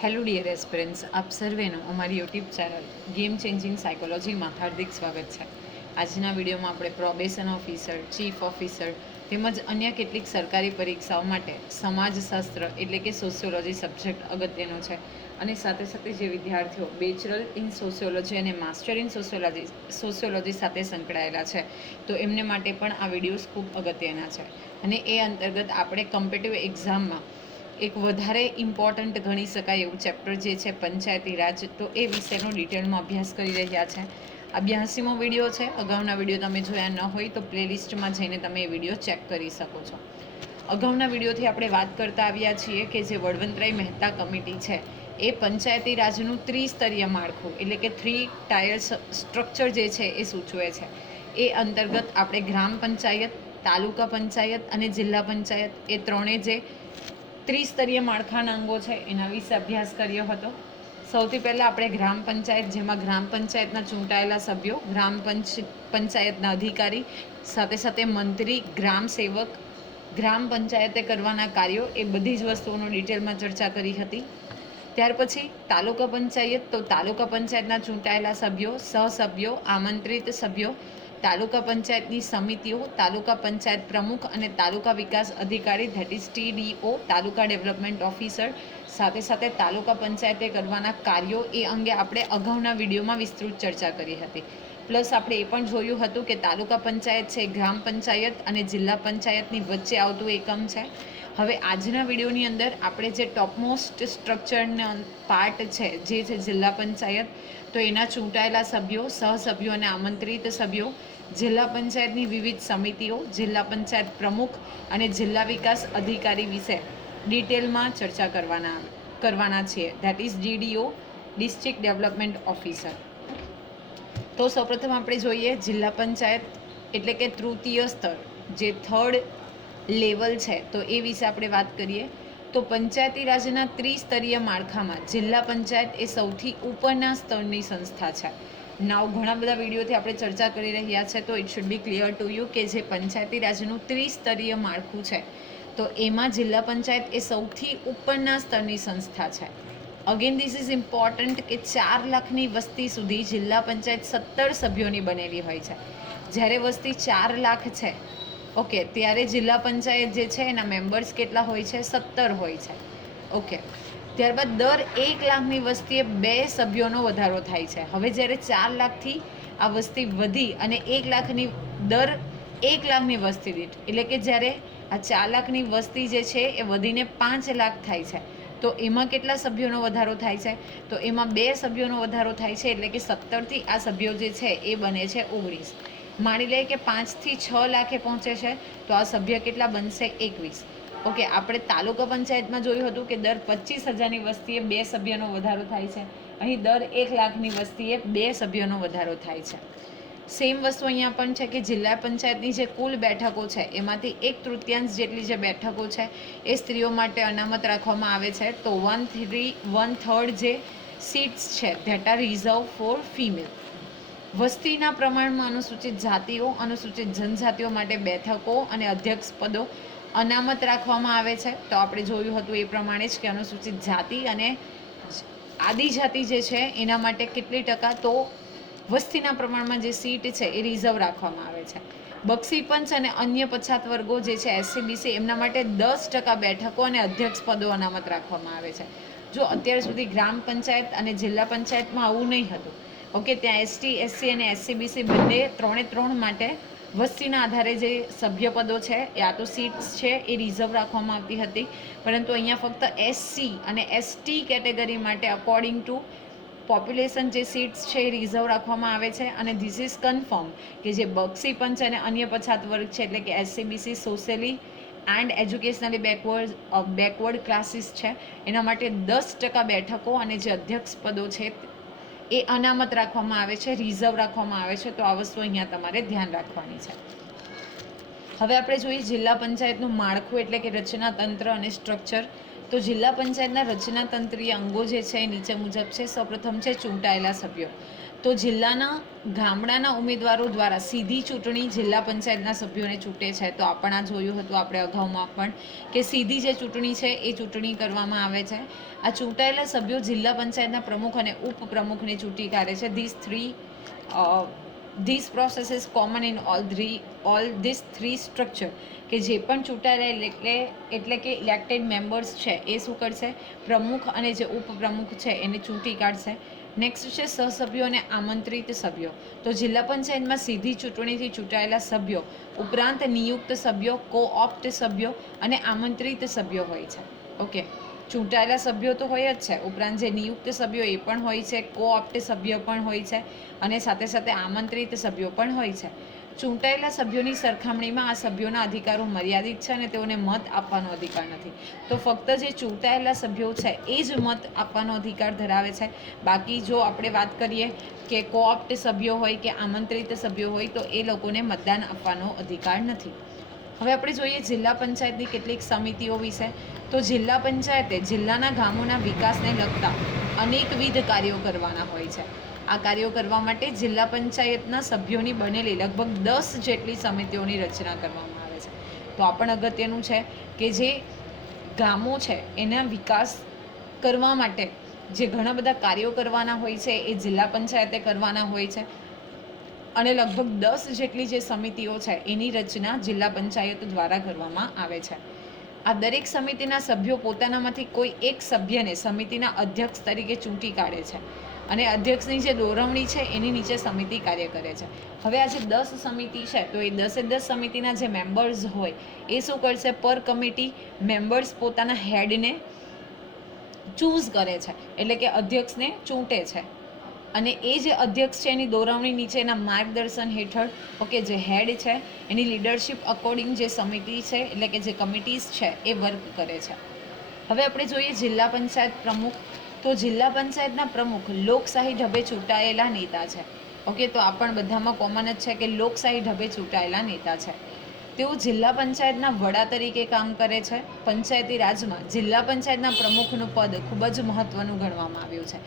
Hello dear aspirants, આપ સર્વેનું અમારી YouTube channel game changing સાયકોલોજીમાં હાર્દિક સ્વાગત છે. આજના વિડીયોમાં આપણે પ્રોબેશન ઓફિસર, ચીફ ઓફિસર તેમજ અન્ય કેટલીક સરકારી પરીક્ષાઓ માટે સમાજશાસ્ત્ર એટલે કે સોશિયોલોજી સબ્જેક્ટ અગત્યનો છે અને સાથે સાથે જે વિદ્યાર્થીઓ બેચરલ ઇન સોશિયોલોજી અને માસ્ટર ઇન સોશિયોલોજી સાથે સંકળાયેલા છે તો એમને માટે પણ આ વિડીયોઝ ખૂબ અગત્યના છે. અને એ અંતર્ગત આપણે કમ્પિટિટિવ એક્ઝામમાં એક વધારે ઇમ્પોર્ટન્ટ ગણી શકાય એવું ચેપ્ટર જે છે પંચાયતી રાજ, તો એ વિષયનો ડિટેલમાં અભ્યાસ કરી રહ્યા છે. આ 82મો વિડીયો છે. અગાઉના વિડીયો તમે જોયા ન હોય તો પ્લેલિસ્ટમાં જઈને તમે એ વિડીયો ચેક કરી શકો છો. અગાઉના વિડીયોથી આપણે વાત કરતા આવ્યા છીએ કે જે વડવંતરાય મહેતા કમિટી છે એ પંચાયતી રાજનું ત્રિસ્તરીય માળખું એટલે કે 3 ટાયર સ્ટ્રક્ચર જે છે એ સૂચવે છે. એ અંતર્ગત આપણે ગ્રામ પંચાયત, તાલુકા પંચાયત અને જિલ્લા પંચાયત એ ત્રણે જે ત્રિસ્તરીય માળખાના અંગો છે એના વિશે અભ્યાસ કર્યો હતો. સૌથી પહેલાં આપણે ગ્રામ પંચાયત, જેમાં ગ્રામ પંચાયતના ચૂંટાયેલા સભ્યો, પંચાયતના અધિકારી, સાથે સાથે મંત્રી, ગ્રામ સેવક, ગ્રામ પંચાયતે કરવાના કાર્યો, એ બધી જ વસ્તુઓનો ડિટેલમાં ચર્ચા કરી હતી. ત્યાર પછી તાલુકા પંચાયત, તો તાલુકા પંચાયતના ચૂંટાયેલા સભ્યો, સહસભ્યો, આમંત્રિત સભ્યો, તાલુકા પંચાયતની સમિતિઓ, તાલુકા પંચાયત પ્રમુખ અને તાલુકા વિકાસ અધિકારી that is TDO, taluka development officer, સાથે સાથે તાલુકા પંચાયતે કરવાના કાર્યો, એ અંગે આપણે અગાઉના વિડીયોમાં વિસ્તૃત ચર્ચા કરી હતી. પ્લસ આપણે એ પણ જોયું હતું કે તાલુકા પંચાયત છે ગ્રામ પંચાયત અને જિલ્લા પંચાયતની વચ્ચે આવતું એકમ છે. હવે આજના વિડીયોની અંદર આપણે જે ટોપમોસ્ટ સ્ટ્રક્ચરના પાર્ટ છે જે છે જિલ્લા પંચાયત, તો એના ચૂંટાયેલા સભ્યો, સહસભ્યો અને આમંત્રિત સભ્યો, જિલ્લા પંચાયતની વિવિધ સમિતિઓ, જિલ્લા પંચાયત પ્રમુખ અને જિલ્લા વિકાસ અધિકારી વિશે ડિટેલમાં ચર્ચા કરવાના છીએ, that is DDO, district development officer. તો સૌપ્રથમ આપણે જોઈએ જિલ્લા પંચાયત એટલે કે તૃતીય સ્તર, જે થર્ડ લેવલ છે, તો એ વિશે આપણે વાત કરીએ. તો પંચાયતી રાજના ત્રિસ્તરીય માળખામાં જિલ્લા પંચાયત એ સૌથી ઉપરના સ્તરની સંસ્થા છે. નાવ ઘણા બધા વિડીયોથી આપણે ચર્ચા કરી રહ્યા છે, તો it should be clear to you કે જે પંચાયતી રાજનું ત્રિસ્તરીય માળખું છે તો એમાં જિલ્લા પંચાયત એ સૌથી ઉપરના સ્તરની સંસ્થા છે. અગેન ધીસ ઇઝ ઇમ્પોર્ટન્ટ કે 4 લાખની વસ્તી સુધી જિલ્લા પંચાયત 17 સભ્યોની બનેલી હોય છે. જ્યારે વસ્તી 4 લાખ છે, ઓકે, ત્યારે જિલ્લા પંચાયત જે છે એના મેમ્બર્સ કેટલા હોય છે? 17 હોય છે. ઓકે, ત્યારબાદ દર 1 લાખની વસ્તીએ 2 સભ્યોનો વધારો થાય છે. હવે જ્યારે 4 લાખથી આ વસ્તી વધી અને 1 લાખની દર 1 લાખની વસ્તી દીઠ, એટલે કે જ્યારે આ 4 લાખની વસ્તી જે છે એ વધીને 5 લાખ થાય છે, તો એમાં કેટલા સભ્યોનો વધારો થાય છે? તો એમાં 2 સભ્યોનો વધારો થાય છે, એટલે કે 17થી આ સભ્યો જે છે એ બને છે 19. માની લઈએ કે 5થી 6 લાખે પહોંચે છે, તો આ સભ્ય કેટલા બનશે? 21. ઓકે, આપણે તાલુકા પંચાયતમાં જોયું હતું કે દર 25,000ની વસ્તીએ 2 સભ્યનો વધારો થાય છે. અહીં દર 1 લાખની વસ્તીએ 2 સભ્યોનો વધારો થાય છે. સેમ વસ્તુ અહીંયા પણ છે કે જિલ્લા પંચાયતની જે કુલ બેઠકો છે એમાંથી 1/3 જેટલી જે બેઠકો છે એ સ્ત્રીઓ માટે અનામત રાખવામાં આવે છે. તો 1/3 જે સીટ્સ છે that are reserve for female. વસ્તીના પ્રમાણમાં અનુસૂચિત જાતિઓ, અનુસૂચિત જનજાતિઓ માટે બેઠકો અને અધ્યક્ષ પદો અનામત રાખવામાં આવે છે. તો આપણે જોયું હતું એ પ્રમાણે જ કે અનુસૂચિત જાતિ અને આદિજાતિ જે છે એના માટે કેટલી ટકા? તો વસ્તીના પ્રમાણમાં જે સીટ છે એ રિઝર્વ રાખવામાં આવે છે. બક્ષી પંચ અને અન્ય પછાત વર્ગો જે છે SC/BC, એમના માટે 10% બેઠકો અને અધ્યક્ષ પદો અનામત રાખવામાં આવે છે. જો અત્યાર સુધી ગ્રામ પંચાયત અને જિલ્લા પંચાયતમાં આવું નહીં હતું. ઓકે, ત્યાં ST, SC અને SC/BC બંને 3 માટે વસ્તીના આધારે જે સભ્યપદો છે યા તો સીટ્સ છે એ રિઝર્વ રાખવામાં આવતી હતી, પરંતુ અહીંયા ફક્ત SC અને ST કેટેગરી માટે અકોર્ડિંગ ટુ પોપ્યુલેશન જે સીટ્સ છે એ રિઝર્વ રાખવામાં આવે છે. અને ધીસ ઇઝ કન્ફર્મ કે જે બક્ષી પંચ અને અન્ય પછાત વર્ગ છે એટલે કે SC/BC socially and educationally backward classes છે, એના માટે 10% બેઠકો અને જે અધ્યક્ષ પદો છે એ અનામત રાખવામાં આવે છે, રિઝર્વ રાખવામાં આવે છે. તો આ વસ્તુ અહીંયા તમારે ધ્યાન રાખવાની છે. હવે આપણે જોઈએ જિલ્લા પંચાયતનું માળખું એટલે કે રચનાતંત્ર અને સ્ટ્રક્ચર. તો જિલ્લા પંચાયતના રચનાતંત્રીય અંગો જે છે એ નીચે મુજબ છે. સૌપ્રથમ છે ચૂંટાયેલા સભ્યો. તો જિલ્લાના ગામડાના ઉમેદવારો દ્વારા સીધી ચૂંટણી જિલ્લા પંચાયતના સભ્યોને ચૂંટે છે. તો આપણે આ જોયું હતું આપણે અગાઉમાં પણ કે સીધી જે ચૂંટણી છે એ ચૂંટણી કરવામાં આવે છે. આ ચૂંટાયેલા સભ્યો જિલ્લા પંચાયતના પ્રમુખ અને ઉપપ્રમુખને ચૂંટી કાઢે છે. This process is common in all this three structure, કે જે પણ ચૂંટાયેલા એટલે કે ઇલેક્ટેડ મેમ્બર્સ છે એ શું કરશે, પ્રમુખ અને જે ઉપપ્રમુખ છે એને ચૂંટી કાઢશે. નેક્સ્ટ છે સહસભ્યો અને આમંત્રિત સભ્યો. તો જિલ્લા પંચાયતમાં સીધી ચૂંટણીથી ચૂંટાયેલા સભ્યો ઉપરાંત નિયુક્ત સભ્યો, કોઓપ્ટ સભ્યો અને આમંત્રિત સભ્યો હોય છે. ઓકે, ચૂંટાયેલા સભ્યો તો હોય જ છે, ઉપરાંત જે નિયુક્ત સભ્યો એ પણ હોય છે, કોઓપ્ટ સભ્યો પણ હોય છે અને સાથે સાથે આમંત્રિત સભ્યો પણ હોય છે. ચૂંટાયેલા સભ્યોની સરખામણીમાં આ સભ્યોના અધિકારો મર્યાદિત છે અને તેઓને મત આપવાનો અધિકાર નથી. તો ફક્ત જે ચૂંટાયેલા સભ્યો છે એ જ મત આપવાનો અધિકાર ધરાવે છે. બાકી જો આપણે વાત કરીએ કે કોઓપ્ટ સભ્યો હોય કે આમંત્રિત સભ્યો હોય તો એ લોકોને મતદાન આપવાનો અધિકાર નથી. હવે આપણે જોઈએ જિલ્લા પંચાયતની કેટલીક સમિતિઓ વિશે. તો જિલ્લા પંચાયતે જિલ્લાના ગામોના વિકાસને લગતા અનેકવિધ કાર્યો કરવાના હોય છે. આ કાર્યો કરવા માટે જિલ્લા પંચાયતના સભ્યોની બનેલી લગભગ 10 જેટલી સમિતિઓની રચના કરવામાં આવે છે. તો આ પણ અગત્યનું છે કે જે ગામો છે એના વિકાસ કરવા માટે જે ઘણા બધા કાર્યો કરવાના હોય છે એ જિલ્લા પંચાયતે કરવાના હોય છે અને લગભગ 10 જેટલી જે સમિતિઓ છે એની રચના જિલ્લા પંચાયત દ્વારા કરવામાં આવે છે. આ દરેક સમિતિના સભ્યો પોતાનામાંથી કોઈ એક સભ્યને સમિતિના અધ્યક્ષ તરીકે ચૂંટી કાઢે છે અને અધ્યક્ષની જે દોરવણી છે એની નીચે સમિતિ કાર્ય કરે છે. હવે આ જે 10 સમિતિ છે તો એ 10 સમિતિના જે મેમ્બર્સ હોય એ શું કરશે, પર કમિટી મેમ્બર્સ પોતાના હેડને ચૂઝ કરે છે, એટલે કે અધ્યક્ષને ચૂંટે છે અને એ જે અધ્યક્ષ છે એની દોરવણી નીચે એના માર્ગદર્શન હેઠળ ઓકે જે હેડ છે એની લીડરશિપ અકોર્ડિંગ જે સમિતિ છે એટલે કે જે કમિટીઝ છે એ વર્ક કરે છે. હવે આપણે જોઈએ જિલ્લા પંચાયત પ્રમુખ. તો જિલ્લા પંચાયતના પ્રમુખ લોકશાહી ઢબે ચૂંટાયેલા નેતા છે. ઓકે, તો આ પણ બધામાં કોમન જ છે કે લોકશાહી ઢબે ચૂંટાયેલા નેતા છે. તેઓ જિલ્લા પંચાયતના વડા તરીકે કામ કરે છે. પંચાયતી રાજમાં જિલ્લા પંચાયતના પ્રમુખનું પદ ખૂબ જ મહત્વનું ગણવામાં આવ્યું છે.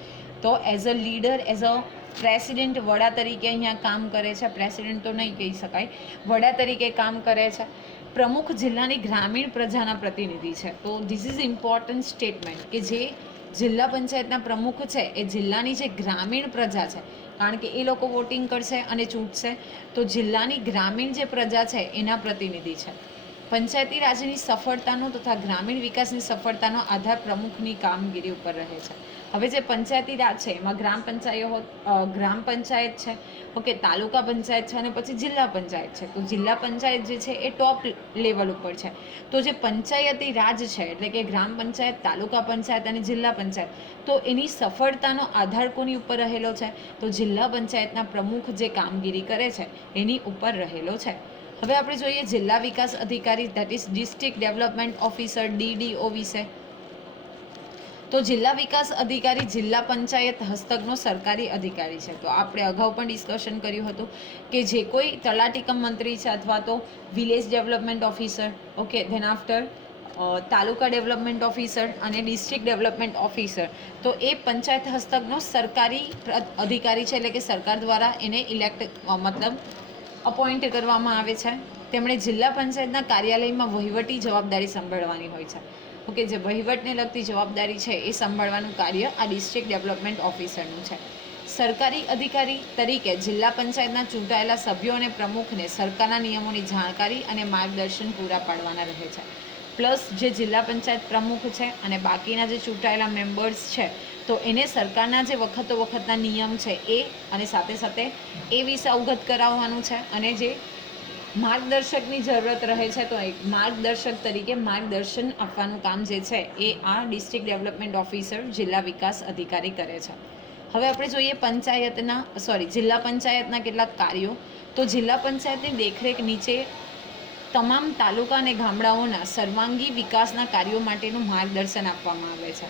તો as a leader, as a president વડા તરીકે અહીંયા કામ કરે છે. પ્રેસિડેન્ટ તો નહીં કહી શકાય, વડા તરીકે કામ કરે છે. પ્રમુખ જિલ્લાની ગ્રામીણ પ્રજાના પ્રતિનિધિ છે. તો ધીસ ઇઝ ઇમ્પોર્ટન્ટ સ્ટેટમેન્ટ કે જે જિલ્લા પંચાયતના પ્રમુખ છે એ જિલ્લાની જે ગ્રામીણ પ્રજા છે, કારણ કે એ લોકો વોટિંગ કરશે અને ચૂંટશે, તો જિલ્લાની ગ્રામીણ જે પ્રજા છે એના પ્રતિનિધિ છે. પંચાયતી રાજની સફળતાનો તથા ગ્રામીણ વિકાસની સફળતાનો આધાર પ્રમુખની કામગીરી ઉપર રહે છે. હવે જે પંચાયતી રાજ છે એમાં ગ્રામ પંચાયત છે, ઓકે, તાલુકા પંચાયત છે અને પછી જિલ્લા પંચાયત છે. તો જિલ્લા પંચાયત જે છે એ ટોપ લેવલ ઉપર છે. તો જે પંચાયતી રાજ છે એટલે કે ગ્રામ પંચાયત, તાલુકા પંચાયત અને જિલ્લા પંચાયત, તો એની સફળતાનો આધાર કોની ઉપર રહેલો છે, તો જિલ્લા પંચાયતના પ્રમુખ જે કામગીરી કરે છે એની ઉપર રહેલો છે. હવે આપણે જોઈએ જિલ્લા વિકાસ અધિકારી, that is district development officer, DDO વિશે. તો જિલ્લા વિકાસ અધિકારી જિલ્લા પંચાયત હસ્તકનો સરકારી અધિકારી છે. તો આપણે અગાઉ પણ ડિસ્કશન કર્યું હતું કે જે કોઈ તલાટી કમ મંત્રી છે અથવા તો village development officer, okay, then after taluka development officer અને ડિસ્ટ્રિક્ટ ડેવલપમેન્ટ ઓફિસર, તો એ પંચાયત હસ્તકનો સરકારી અધિકારી છે, એટલે કે સરકાર દ્વારા એને અપોઇન્ટ કરવામાં આવે છે. તેમણે જિલ્લા પંચાયતના કાર્યાલયમાં વહીવટી જવાબદારી સંભાળવાની હોય છે. ઓકે, જે વહીવટને લગતી જવાબદારી છે એ સંભાળવાનું કાર્ય આ ડિસ્ટ્રિક્ટ ડેવલપમેન્ટ ઓફિસરનું છે. સરકારી અધિકારી તરીકે જિલ્લા પંચાયતના ચૂંટાયેલા સભ્યો અને પ્રમુખને સરકારના નિયમોની જાણકારી અને માર્ગદર્શન પૂરા પાડવાના રહે છે. પ્લસ જે જિલ્લા પંચાયત પ્રમુખ છે અને બાકીના જે ચૂંટાયેલા મેમ્બર્સ છે તો એને સરકારના જે વખતના નિયમ છે એ અને સાથે સાથે એ વિશે અવગત કરાવવાનું છે અને જે માર્ગદર્શકની જરૂરત રહે છે તો એક માર્ગદર્શક તરીકે માર્ગદર્શન આપવાનું કામ જે છે એ આ ડિસ્ટ્રિક્ટ ડેવલપમેન્ટ ઓફિસર જિલ્લા વિકાસ અધિકારી કરે છે. હવે આપણે જોઈએ જિલ્લા પંચાયતના કેટલાક કાર્યો. તો જિલ્લા પંચાયતની દેખરેખ નીચે તમામ તાલુકા અને ગામડાઓના સર્વાંગી વિકાસના કાર્યો માટેનું માર્ગદર્શન આપવામાં આવે છે.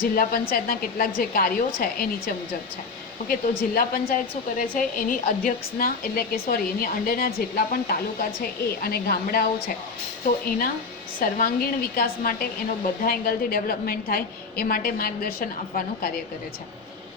જિલ્લા પંચાયતના કેટલાક જે કાર્યો છે એ નીચે મુજબ છે. ઓકે, તો જિલ્લા પંચાયત શું કરે છે, એની એની અંડરના જેટલા પણ તાલુકા છે એ અને ગામડાઓ છે તો એના સર્વાંગીણ વિકાસ માટે, એનો બધા એંગલથી ડેવલપમેન્ટ થાય એ માટે માર્ગદર્શન આપવાનું કાર્ય કરે છે.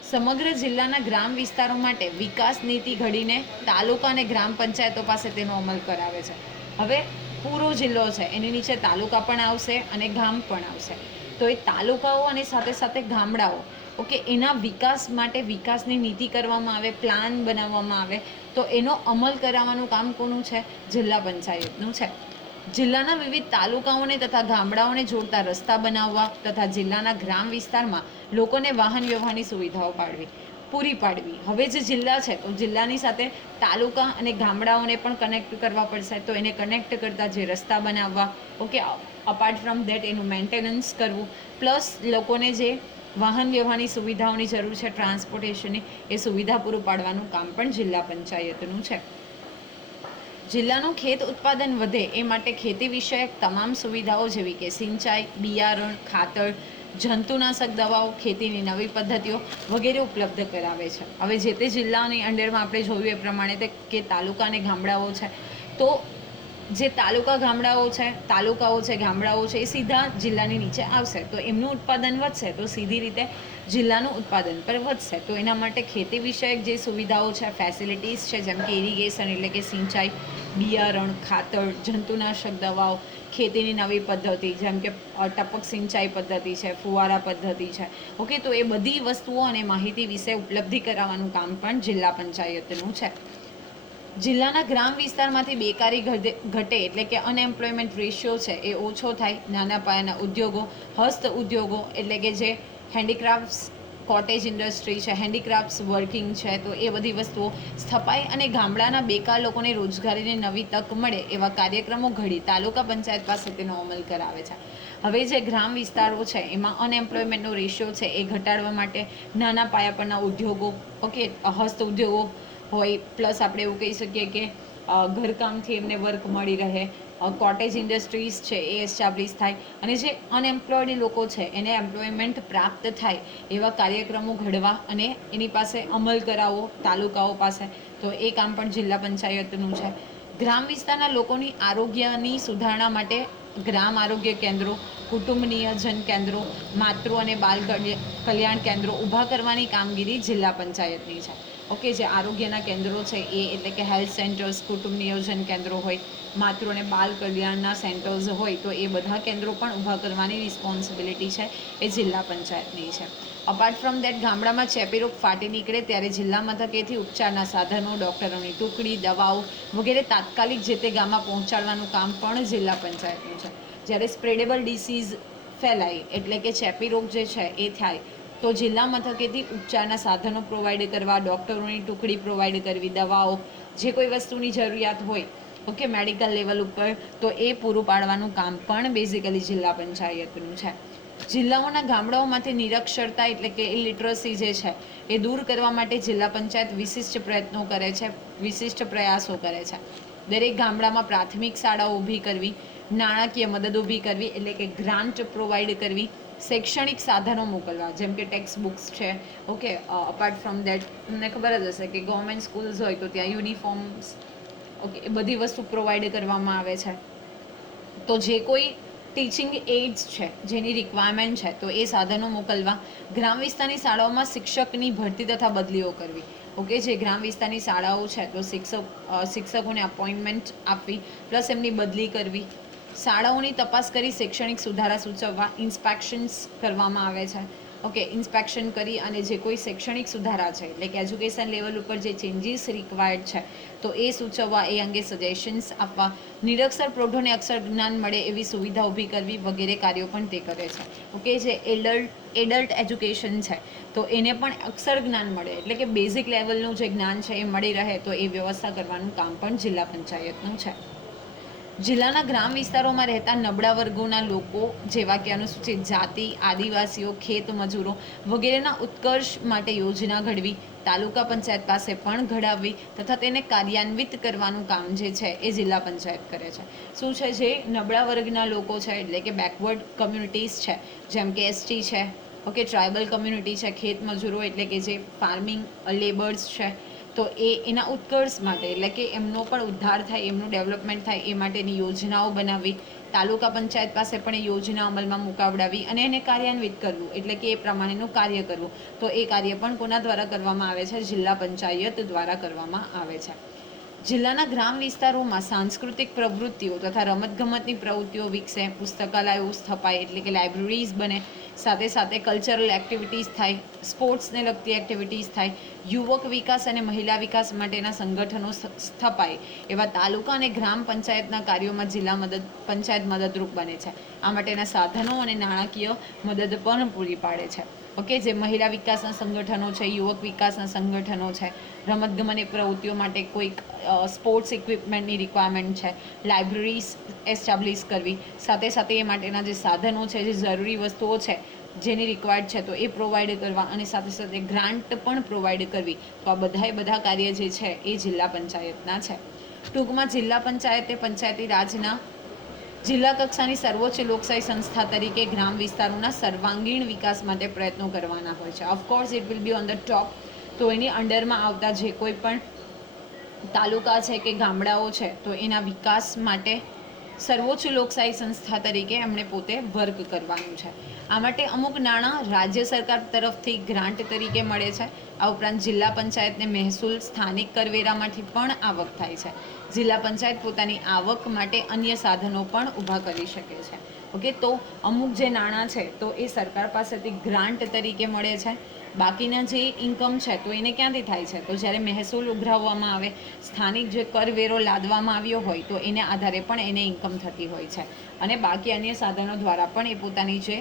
સમગ્ર જિલ્લાના ગ્રામ વિસ્તારો માટે વિકાસ નીતિ ઘડીને તાલુકા અને ગ્રામ પંચાયતો પાસે તેનો અમલ કરાવે છે. હવે પૂરો જિલ્લો છે, એની નીચે તાલુકા પણ આવશે અને ગામ પણ આવશે. તો એ તાલુકાઓ અને સાથે સાથે ગામડાઓ, ઓકે, એના વિકાસ માટે વિકાસની નીતિ કરવામાં આવે, પ્લાન બનાવવામાં આવે, તો એનો અમલ કરાવવાનું કામ કોનું છે? જિલ્લા પંચાયતનું છે. જિલ્લાના વિવિધ તાલુકાઓને તથા ગામડાઓને જોડતા રસ્તા બનાવવા તથા જિલ્લાના ગ્રામ વિસ્તારમાં લોકોને વાહન વ્યવહારની સુવિધાઓ પૂરી પાડવી. હવે જે જિલ્લા છે તો જિલ્લાની સાથે તાલુકા અને ગામડાઓને પણ કનેક્ટ કરવા પડશે, તો એને કનેક્ટ કરતા જે રસ્તા બનાવવા, ઓકે, અપાર્ટ ફ્રોમ દેટ એનું મેન્ટેનન્સ કરવું, પ્લસ લોકોને જે વાહન વ્યવહારની સુવિધાઓની જરૂર છે, ટ્રાન્સપોર્ટેશનની, એ સુવિધા પૂરું પાડવાનું કામ પણ જિલ્લા પંચાયતનું છે. જિલ્લાનું ખેત ઉત્પાદન વધે એ માટે ખેતી વિષયક તમામ સુવિધાઓ જેવી કે સિંચાઈ, બિયારણ, ખાતર, જંતુનાશક દવાઓ, ખેતીની નવી પદ્ધતિઓ વગેરે ઉપલબ્ધ કરાવે છે. હવે જે તે જિલ્લાની અંડરમાં આપણે જોયું એ પ્રમાણે કે તાલુકા અને ગામડાઓ છે, તો જે તાલુકાઓ છે, ગામડાઓ છે, એ સીધા જિલ્લાની નીચે આવશે, તો એમનું ઉત્પાદન વધશે, તો સીધી રીતે જિલ્લાનું ઉત્પાદન પર વધશે. તો એના માટે ખેતી વિષયક જે સુવિધાઓ છે, ફેસિલિટીઝ છે, જેમ કે ઇરિગેશન એટલે કે સિંચાઈ, બિયારણ, ખાતર, જંતુનાશક દવાઓ, ખેતીની નવી પદ્ધતિ જેમ કે ટપક સિંચાઈ પદ્ધતિ છે, ફુવારા પદ્ધતિ છે, ઓકે, તો એ બધી વસ્તુઓ અને માહિતી વિશે ઉપલબ્ધિ કરાવવાનું કામ પણ જિલ્લા પંચાયતનું છે. જિલ્લાના ગ્રામ વિસ્તારમાંથી બેકારી ઘટે એટલે કે અનએમ્પ્લોયમેન્ટ રેશિયો છે એ ઓછો થાય. નાના પાયાના ઉદ્યોગો, હસ્ત ઉદ્યોગો એટલે કે જે હેન્ડીક્રાફ્ટ્સ, કોટેજ ઇન્ડસ્ટ્રી છે, હેન્ડીક્રાફ્ટ્સ વર્કિંગ છે, તો એ બધી વસ્તુઓ સ્થપાય અને ગામડાના બેકાર લોકોને રોજગારીની નવી તક મળે એવા કાર્યક્રમો ઘડી તાલુકા પંચાયત પાસે તેનો અમલ કરાવે છે. હવે જે ગ્રામ વિસ્તારો છે એમાં અનએમ્પ્લોયમેન્ટનો રેશિયો છે એ ઘટાડવા માટે નાના પાયા પરના ઉદ્યોગો, ઓકે, હસ્ત ઉદ્યોગો હોય, પ્લસ આપણે એવું કહી શકીએ કે ઘરકામથી એમને વર્ક મળી રહે, કોટેજ ઇન્ડસ્ટ્રીઝ છે એ એસ્ટાબ્લિશ થાય અને જે અનએમ્પ્લોયડ લોકો છે એને એમ્પ્લોયમેન્ટ પ્રાપ્ત થાય એવા કાર્યક્રમો ઘડવા અને એની પાસે અમલ કરાવવો તાલુકાઓ પાસે, તો એ કામ પણ જિલ્લા પંચાયતનું છે. ગ્રામ વિસ્તારના લોકોની આરોગ્યની સુધારણા માટે ગ્રામ આરોગ્ય કેન્દ્રો, કુટુંબ નિયોજન કેન્દ્રો, માતૃ અને બાલ કલ્યાણ કેન્દ્રો ઊભા કરવાની કામગીરી જિલ્લા પંચાયતની છે. ઓકે, જે આરોગ્યના કેન્દ્રો છે એ એટલે કે હેલ્થ સેન્ટર્સ, કુટુંબ નિયોજન કેન્દ્રો હોય, માતૃ અને બાલ કલ્યાણના સેન્ટર્સ હોય, તો એ બધા કેન્દ્રો પણ ઊભા કરવાની રિસ્પોન્સિબિલિટી છે એ જિલ્લા પંચાયતની છે. અપાર્ટ ફ્રોમ દેટ ગામડામાં ચેપી રોગ ફાટી નીકળે ત્યારે જિલ્લા મથકેથી ઉપચારના સાધનો, ડૉક્ટરોની ટુકડી, દવાઓ વગેરે તાત્કાલિક જે તે ગામમાં પહોંચાડવાનું કામ પણ જિલ્લા પંચાયતનું છે. જ્યારે સ્પ્રેડેબલ ડિસીઝ ફેલાય એટલે કે ચેપી રોગ જે છે એ થાય, તો જિલ્લા મથકેથી ઉપચારના સાધનો પ્રોવાઈડ કરવા, ડૉક્ટરોની ટુકડી પ્રોવાઈડ કરવી, દવાઓ, જે કોઈ વસ્તુની જરૂરિયાત હોય, ઓકે, મેડિકલ લેવલ ઉપર, તો એ પૂરું પાડવાનું કામ પણ બેઝિકલી જિલ્લા પંચાયતનું છે. જિલ્લાઓના ગામડાઓમાંથી નિરક્ષરતા એટલે કે ઇલિટરસી જે છે એ દૂર કરવા માટે જિલ્લા પંચાયત વિશિષ્ટ પ્રયત્નો કરે છે, વિશિષ્ટ પ્રયાસો કરે છે. દરેક ગામડામાં પ્રાથમિક શાળાઓ ઊભી કરવી, નાણાકીય મદદ ઊભી કરવી એટલે કે ગ્રાન્ટ પ્રોવાઈડ કરવી, શૈક્ષણિક સાધનો મોકલવા જેમ કે ટેક્સ્ટ બુક્સ છે, ઓકે, અપાર્ટ ફ્રોમ દેટ તમને ખબર જ હશે કે ગવર્મેન્ટ સ્કૂલ્સ હોય તો ત્યાં યુનિફોર્મ્સ, ઓકે, એ બધી વસ્તુ પ્રોવાઈડ કરવામાં આવે છે. તો જે કોઈ ટીચિંગ એડ્સ છે જેની રિક્વાયરમેન્ટ છે તો એ સાધનો મોકલવા. ગ્રામ વિસ્તારની શાળાઓમાં શિક્ષકની ભરતી તથા બદલીઓ કરવી, ઓકે, જે ગ્રામ વિસ્તારની શાળાઓ છે તો શિક્ષકોને અપોઇન્ટમેન્ટ આપવી પ્લસ એમની બદલી કરવી. શાળાઓની તપાસ કરી શૈક્ષણિક સુધારા સૂચવવા, ઇન્સ્પેક્શન્સ કરવામાં આવે છે, ઓકે, ઇન્સ્પેક્શન કરી અને જે કોઈ શૈક્ષણિક સુધારા છે એટલે કે એજ્યુકેશન લેવલ ઉપર જે ચેન્જીસ રિક્વાયર્ડ છે તો એ સૂચવવા, એ અંગે સજેશન્સ આપવા, નિરક્ષર પ્રૌઢોને અક્ષર જ્ઞાન મળે એવી સુવિધા ઊભી કરવી વગેરે કાર્યો પણ તે કરે છે. ઓકે, જે એડલ્ટ એજ્યુકેશન છે તો એને પણ અક્ષર જ્ઞાન મળે એટલે કે બેઝિક લેવલનું જે જ્ઞાન છે એ મળી રહે, તો એ વ્યવસ્થા કરવાનું કામ પણ જિલ્લા પંચાયતનું છે. જિલ્લાના ગ્રામ વિસ્તારોમાં રહેતા નબળા વર્ગોના લોકો જેવા કે અનુસૂચિત જાતિ, આદિવાસીઓ, ખેત મજૂરો વગેરેના ઉત્કર્ષ માટે યોજના ઘડવી, તાલુકા પંચાયત પાસે પણ ઘડાવવી તથા તેને કાર્યાન્વિત કરવાનું કામ જે છે એ જિલ્લા પંચાયત કરે છે. શું છે, જે નબળા વર્ગના લોકો છે એટલે કે બેકવર્ડ કમ્યુનિટીઝ છે જેમ કે એસટી છે, ઓકે, ટ્રાઇબલ કમ્યુનિટી છે, ખેત મજૂરો એટલે કે જે ફાર્મિંગ લેબર્સ છે, તો એના ઉત્કર્ષ માટે એટલે કે એમનો પણ ઉદ્ધાર થાય, એમનું ડેવલપમેન્ટ થાય એ માટેની યોજનાઓ બનાવવી, તાલુકા પંચાયત પાસે પણ એ યોજના અમલમાં મુકાવડાવી અને એને કાર્યાન્વિત કરવું, એટલે કે એ પ્રમાણેનું કાર્ય કરવું. તો એ કાર્ય પણ કોના દ્વારા કરવામાં આવે છે? જિલ્લા પંચાયત દ્વારા કરવામાં આવે છે. જિલ્લાના ગ્રામ વિસ્તારોમાં સાંસ્કૃતિક પ્રવૃત્તિઓ તથા રમતગમતની પ્રવૃત્તિઓ વિકસે, પુસ્તકાલયો સ્થપાય એટલે કે લાઇબ્રેરીઝ બને, સાથે સાથે કલ્ચરલ એક્ટિવિટીઝ થાય, સ્પોર્ટ્સને લગતી એક્ટિવિટીઝ થાય, યુવક વિકાસ અને મહિલા વિકાસ માટેના સંગઠનો સ્થપાય, એવા તાલુકા અને ગ્રામ પંચાયતના કાર્યોમાં જિલ્લા પંચાયત મદદરૂપ બને છે. આ માટેના સાધનો અને નાણાકીય મદદ પણ પૂરી પાડે છે. ઓકે, જે મહિલા વિકાસના સંગઠનો છે, યુવક વિકાસના સંગઠનો છે, રમતગમતની પ્રવૃત્તિઓ માટે કોઈક સ્પોર્ટ્સ ઇક્વિપમેન્ટની રિક્વાયરમેન્ટ છે, લાઇબ્રેરીઝ એસ્ટાબ્લિશ કરવી, સાથે સાથે એ માટેના જે સાધનો છે, જે જરૂરી વસ્તુઓ છે જેની રિક્વાયર્ડ છે, તો એ પ્રોવાઈડ કરવા અને સાથે સાથે ગ્રાન્ટ પણ પ્રોવાઈડ કરવી. તો આ બધા કાર્ય જે છે એ જિલ્લા પંચાયતના છે. ટૂંકમાં જિલ્લા પંચાયતે પંચાયતી રાજના જિલ્લા કક્ષાની સર્વોચ્ચ લોકશાહી સંસ્થા તરીકે ગ્રામ વિસ્તારોના સર્વાંગીણ વિકાસ માટે પ્રયત્નો કરવાના હોય છે. Of course it will be on the top. તો એની અંડરમાં આવતા જે કોઈ પણ તાલુકા છે કે ગામડાઓ છે, તો એના વિકાસ માટે સર્વોચ્ચ લોકશાહી સંસ્થા તરીકે એમણે પોતે વર્ક કરવાનું છે. આ માટે અમુક નાણાં રાજ્ય સરકાર તરફથી ગ્રાન્ટ તરીકે મળે છે. આ ઉપરાંત જિલ્લા પંચાયતને મહેસૂલ, સ્થાનિક કરવેરામાંથી પણ આવક થાય છે. જિલ્લા પંચાયત પોતાની આવક માટે અન્ય સાધનો પણ ઊભા કરી શકે છે. ઓકે, તો અમુક જે નાણાં છે તો એ સરકાર પાસેથી ગ્રાન્ટ તરીકે મળે છે. બાકીના જે ઇન્કમ છે તો એને ક્યાંથી થાય છે? તો જ્યારે મહેસૂલ ઉઘરાવવામાં આવે, સ્થાનિક જે કરવેરો લાદવામાં આવ્યો હોય તો એને આધારે પણ એને ઇન્કમ થતી હોય છે. અને બાકી અન્ય સાધનો દ્વારા પણ એ પોતાની જે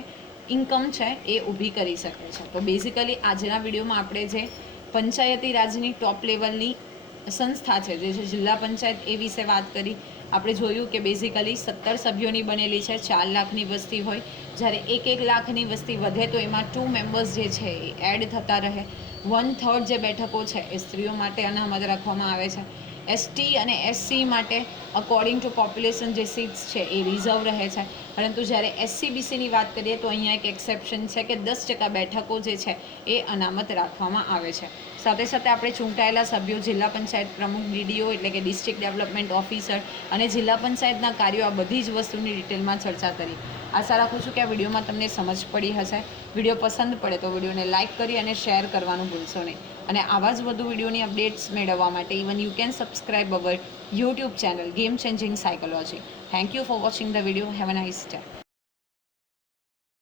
ઇન્કમ છે એ ઊભી કરી શકે છે. તો બેઝિકલી આજના વિડીયોમાં આપણે જે પંચાયતી રાજની ટોપ લેવલની સંસ્થા છે, જે છે જિલ્લા પંચાયત, એ વિશે વાત કરી. આપણે જોયું કે બેઝિકલી 17 સભ્યોની બનેલી છે, 4 લાખની વસ્તી હોય. જ્યારે 1 લાખની વસ્તી વધે તો એમાં 2 મેમ્બર્સ જે છે એ એડ થતા રહે. 1/3 જે બેઠકો છે એ સ્ત્રીઓ માટે અનામત રાખવામાં આવે છે. એસટી અને એસસી માટે અકોર્ડિંગ ટુ પોપ્યુલેશન જે સીટ્સ છે એ રિઝર્વ રહે છે. પરંતુ જ્યારે એસસી બીસીની વાત કરીએ તો અહીંયા એક એક્સેપ્શન છે કે 10% બેઠકો જે છે એ અનામત રાખવામાં આવે છે. સાથે સાથે આપણે ચૂંટાયેલા સભ્યો, જિલ્લા પંચાયત પ્રમુખ, ડીડીઓ એટલે કે ડિસ્ટ્રિક્ટ ડેવલપમેન્ટ ઓફિસર અને જિલ્લા પંચાયતના કાર્યો, આ બધી જ વસ્તુની ડિટેલમાં ચર્ચા કરી. આશા રાખું છું કે આ વિડીયોમાં તમને સમજ પડી હશે. વિડીયો પસંદ પડે તો વિડીયોને લાઇક કરી અને શેર કરવાનું ભૂલશો નહીં. અને આવા જ વધુ વિડીયોની અપડેટ્સ મેળવવા માટે even you can subscribe hour YouTube channel game changing psychology. Thank you for watching the video. Have a nice day.